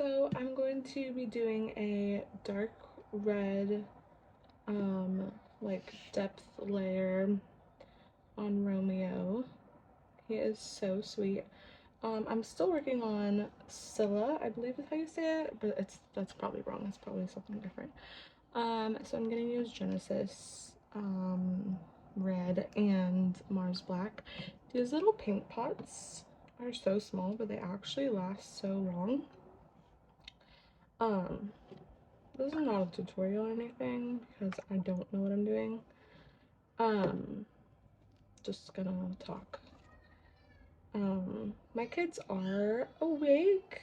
So I'm going to be doing a dark red like depth layer on Romeo. He is so sweet. I'm still working on Scylla, I believe is how you say it, but that's probably wrong. It's probably something different. So I'm gonna use Genesis red and Mars black. These little paint pots are so small, but they actually last so long. Um, this is not a tutorial or anything because I don't know what I'm doing. Just gonna talk. My kids are awake.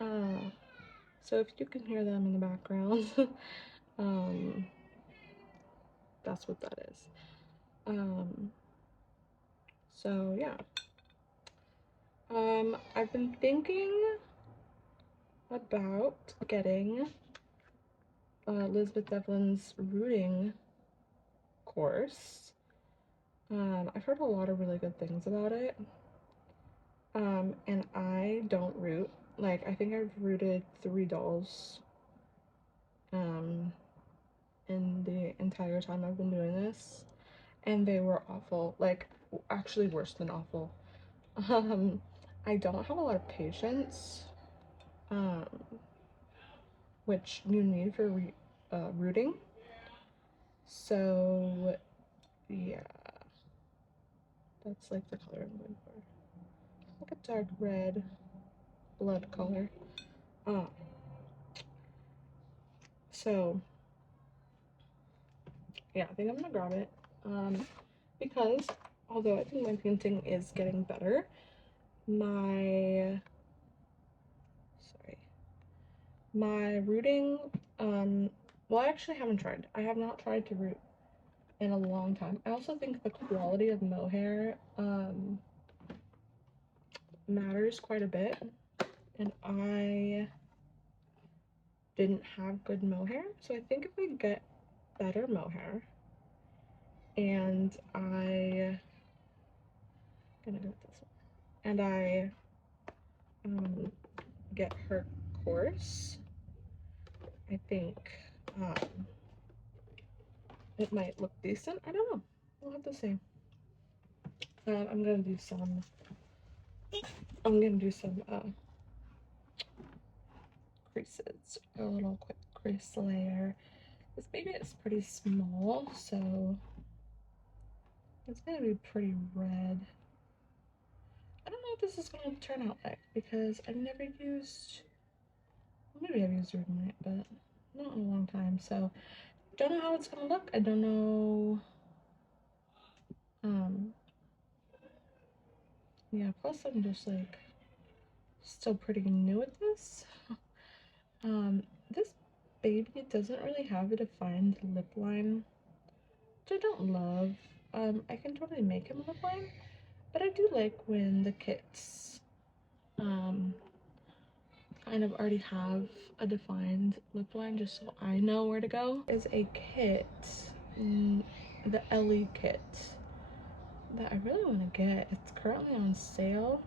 So if you can hear them in the background, um, that's what that is. So yeah. I've been thinking about getting Elizabeth Devlin's rooting course. I've heard a lot of really good things about it. And I don't root. Like, I think I've rooted 3 dolls, in the entire time I've been doing this. And they were awful. Like, actually worse than awful. I don't have a lot of patience, which you need for rooting. So, yeah. That's like the color I'm going for. Like a dark red blood color. So yeah, I think I'm gonna grab it. Because although I think my painting is getting better, my rooting, well, I actually haven't tried. I have not tried to root in a long time. I also think the quality of mohair matters quite a bit, and I didn't have good mohair, so I think if I get better mohair and I gonna go with this one, and I get her course, I think it might look decent. I don't know. We'll have to see. I'm gonna do some creases, a little quick crease layer. This baby is pretty small, so it's gonna be pretty red. I don't know what this is gonna turn out like because I've never used, maybe I've used Reborn, but not in a long time, so don't know how it's gonna look. I don't know. Yeah, plus I'm just like still pretty new at this. This baby doesn't really have a defined lip line, which I don't love. I can totally make him a lip line, but I do like when the kits kind of already have a defined lip line just so I know where to go. Is a kit, the Ellie kit, that I really want to get. It's currently on sale.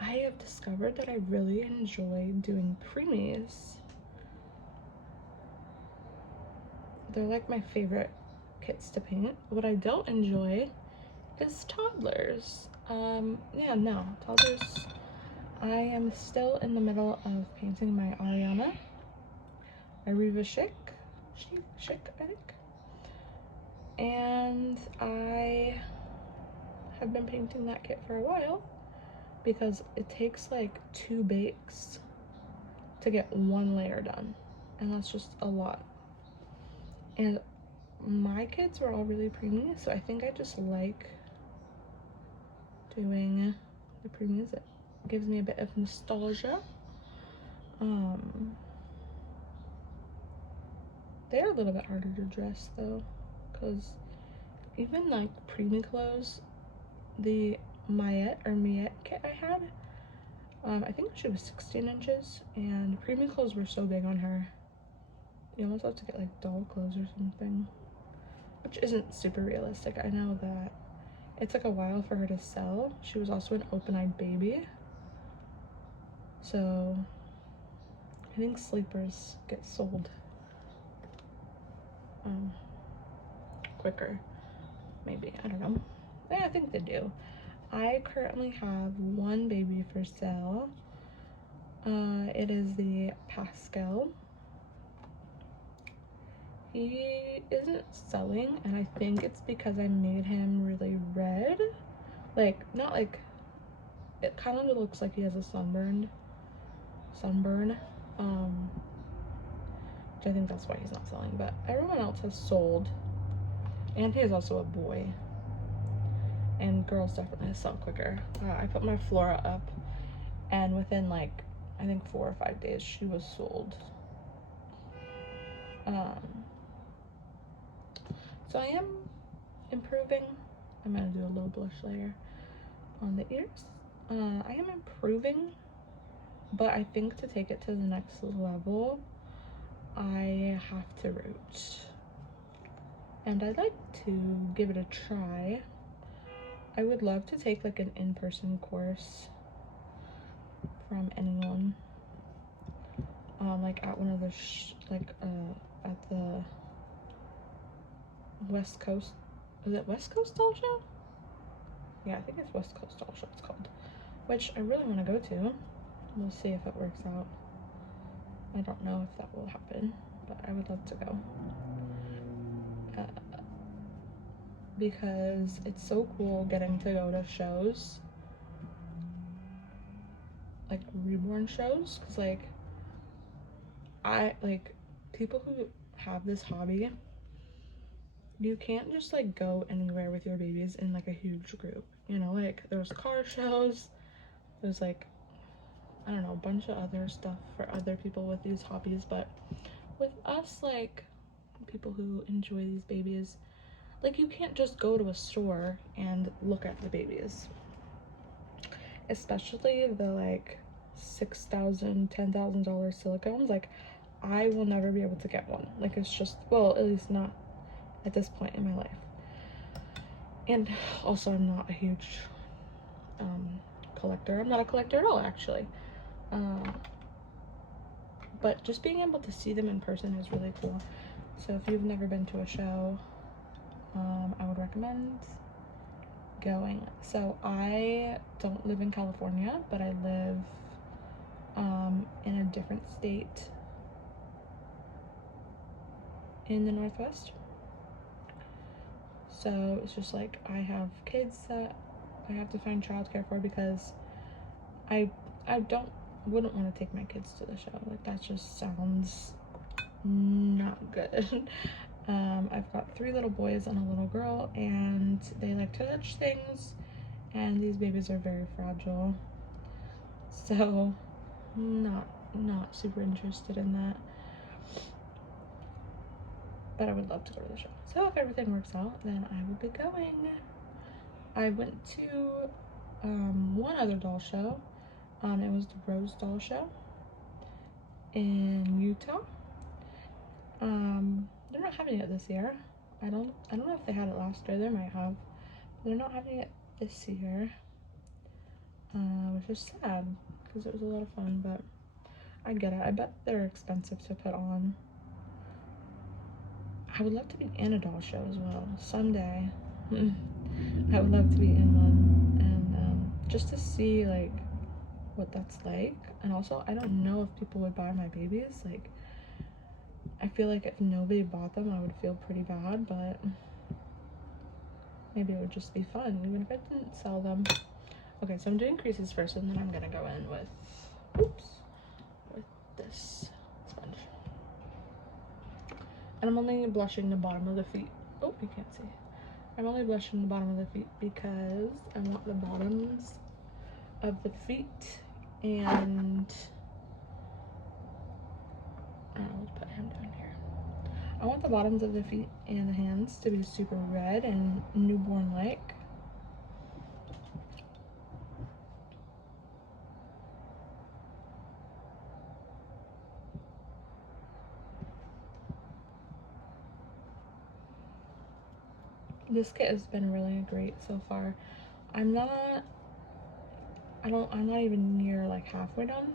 I have discovered that I really enjoy doing preemies. They're like my favorite kits to paint. What I don't enjoy is toddlers. Yeah, no, toddlers. I am still in the middle of painting my Ariana. Ariva Chic, I think. And I have been painting that kit for a while because it takes like 2 bakes to get 1 layer done, and that's just a lot. And my kids were all really preemie, so I think I just like doing the preemies. It gives me a bit of nostalgia. They're a little bit harder to dress though, because even like preemie clothes, the Miette kit I had, I think she was 16 inches, and preemie clothes were so big on her. You almost have to get like doll clothes or something, which isn't super realistic. I know that it's like a while for her to sell. She was also an open-eyed baby. So I think sleepers get sold quicker, maybe, I don't know. Yeah, I think they do. I currently have one baby for sale. It is the Pascal. He isn't selling, and I think it's because I made him really red. Like, not like, it kind of looks like he has a sunburn. Which I think that's why he's not selling, but everyone else has sold. And he is also a boy. And girls definitely sell quicker. I put my Flora up, and within like, I think 4 or 5 days, she was sold. So I am improving. I'm gonna do a little blush layer on the ears. I am improving, but I think to take it to the next level, I have to root. And I'd like to give it a try. I would love to take like an in-person course from anyone. Like at one of the at the West Coast, is it West Coast Doll Show? Yeah, I think it's West Coast Doll Show it's called, which I really want to go to. We'll see if it works out. I don't know if that will happen, but I would love to go. Because it's so cool getting to go to shows, like Reborn shows, because like people who have this hobby, you can't just like go anywhere with your babies in like a huge group, you know, like there's car shows, there's like, I don't know, a bunch of other stuff for other people with these hobbies, but with us, like people who enjoy these babies, like you can't just go to a store and look at the babies, especially the like $6,000, $10,000 silicones. Like I will never be able to get one. Like it's just, well, at least not at this point in my life. And also I'm not a huge collector. I'm not a collector at all, actually. But just being able to see them in person is really cool. So if you've never been to a show, I would recommend going. So I don't live in California, but I live in a different state in the Northwest. So it's just like I have kids that I have to find childcare for, because I wouldn't want to take my kids to the show. Like that just sounds not good. I've got 3 little boys and a little girl, and they like to touch things, and these babies are very fragile. So not super interested in that. But I would love to go to the show. So if everything works out, then I will be going. I went to one other doll show. It was the Rose Doll Show in Utah. They're not having it this year. I don't know if they had it last year. They might have. They're not having it this year, which is sad because it was a lot of fun. But I get it. I bet they're expensive to put on. I would love to be in a doll show as well someday. I would love to be in one, and just to see like what that's like. And also, I don't know if people would buy my babies. Like, I feel like if nobody bought them, I would feel pretty bad, but maybe it would just be fun, even if I didn't sell them. Okay, so I'm doing creases first, and then I'm gonna go in with, with this sponge. And I'm only blushing the bottom of the feet. Oh, you can't see. I'm only blushing the bottom of the feet because I want the bottoms of the feet and let's put him down here. I want the bottoms of the feet and the hands to be super red and newborn-like. This kit has been really great so far. I'm not even near like halfway done.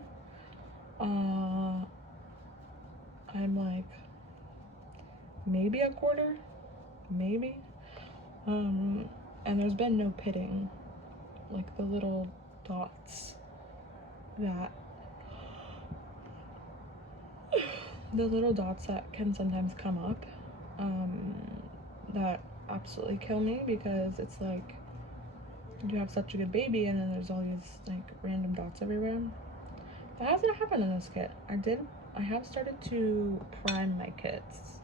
I'm like maybe a quarter, maybe. And there's been no pitting, like the little dots that can sometimes come up, that absolutely kill me, because it's like you have such a good baby and then there's all these like random dots everywhere. That hasn't happened in this kit. I have started to prime my kits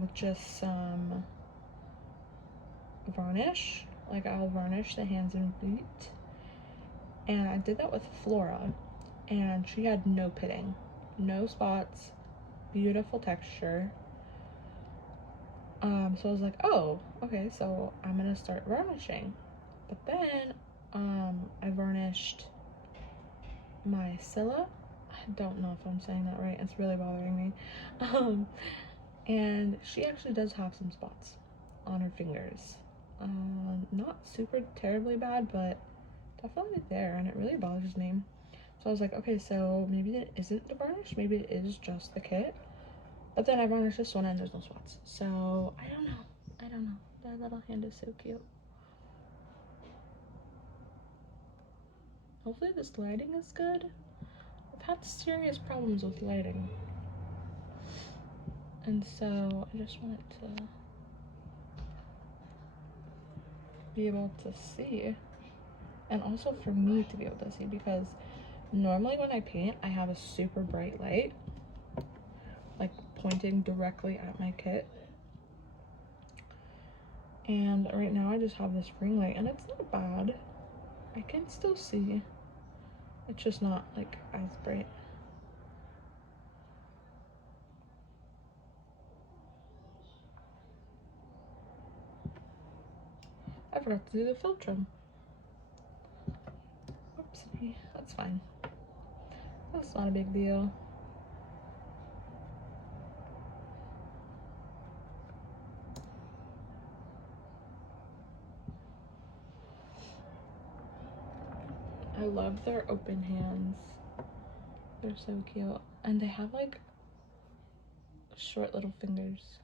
with just some varnish. Like, I'll varnish the hands and feet, and I did that with Flora, and she had no pitting, no spots, beautiful texture. So I was like, oh, okay, so I'm gonna start varnishing. But then I varnished my Scylla. I don't know if I'm saying that right, it's really bothering me. And she actually does have some spots on her fingers. Not super terribly bad, but definitely there, and it really bothers me. So I was like, okay, so maybe it isn't the varnish, maybe it is just the kit. But then I varnished this one and there's no spots. So I don't know. That little hand is so cute. Hopefully this lighting is good. I've had serious problems with lighting, and so I just wanted to be able to see, and also for me to be able to see, because normally when I paint I have a super bright light like pointing directly at my kit, and right now I just have this ring light and it's not bad. I can still see, it's just not like as bright. I forgot to do the filter. Oopsie, that's fine. That's not a big deal. I love their open hands. They're so cute. And they have like short little fingers.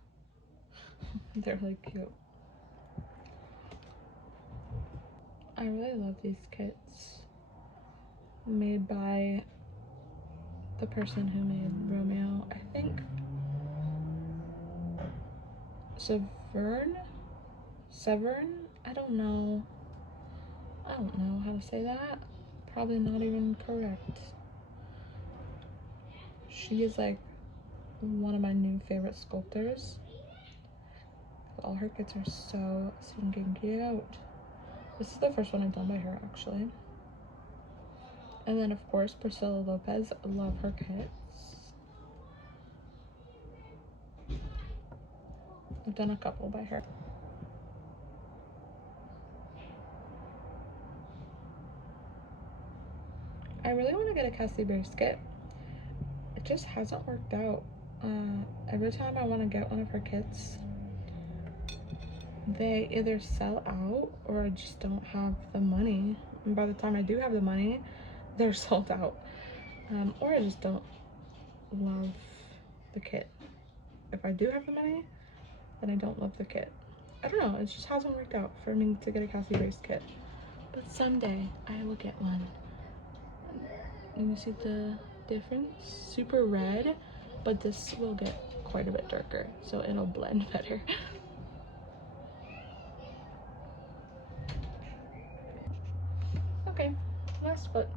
They're really cute. I really love these kits. Made by the person who made Romeo, I think. Severn? I don't know how to say that. Probably not even correct. She is like one of my new favorite sculptors. All her kits are so stinking cute. This is the first one I've done by her, actually. And then, of course, Priscilla Lopez. Love her kits. I've done a couple by her. I really want to get a Cassie Bears kit. It just hasn't worked out. Every time I want to get one of her kits, they either sell out or I just don't have the money. And by the time I do have the money, they're sold out. Or I just don't love the kit. If I do have the money, then I don't love the kit. I don't know, it just hasn't worked out for me to get a Cassie Bears kit. But someday I will get one. You see the difference? Super red, but this will get quite a bit darker, so it'll blend better. Okay, last foot.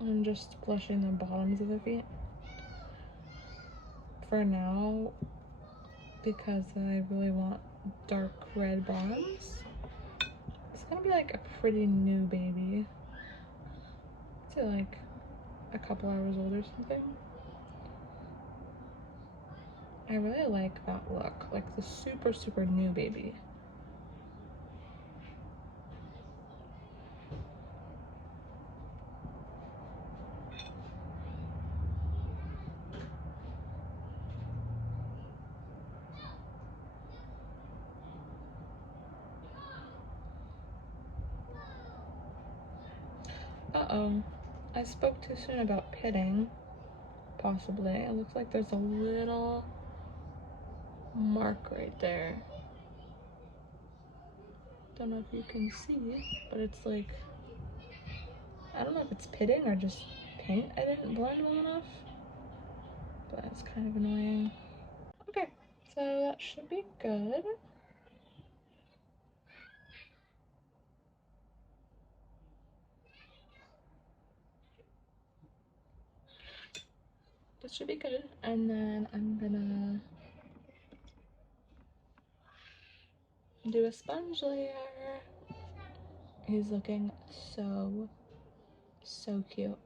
I'm just blushing the bottoms of the feet for now, because I really want dark red bottoms. It's gonna be like a pretty new baby. I'd say like a couple hours old or something. I really like that look, like the super new baby. Uh-oh. I spoke too soon about pitting. Possibly. It looks like there's a little mark right there. Don't know if you can see, but it's like, I don't know if it's pitting or just paint I didn't blend well enough, but it's kind of annoying. Okay, so that should be good. This should be good, and then I'm gonna do a sponge layer. He's looking so cute.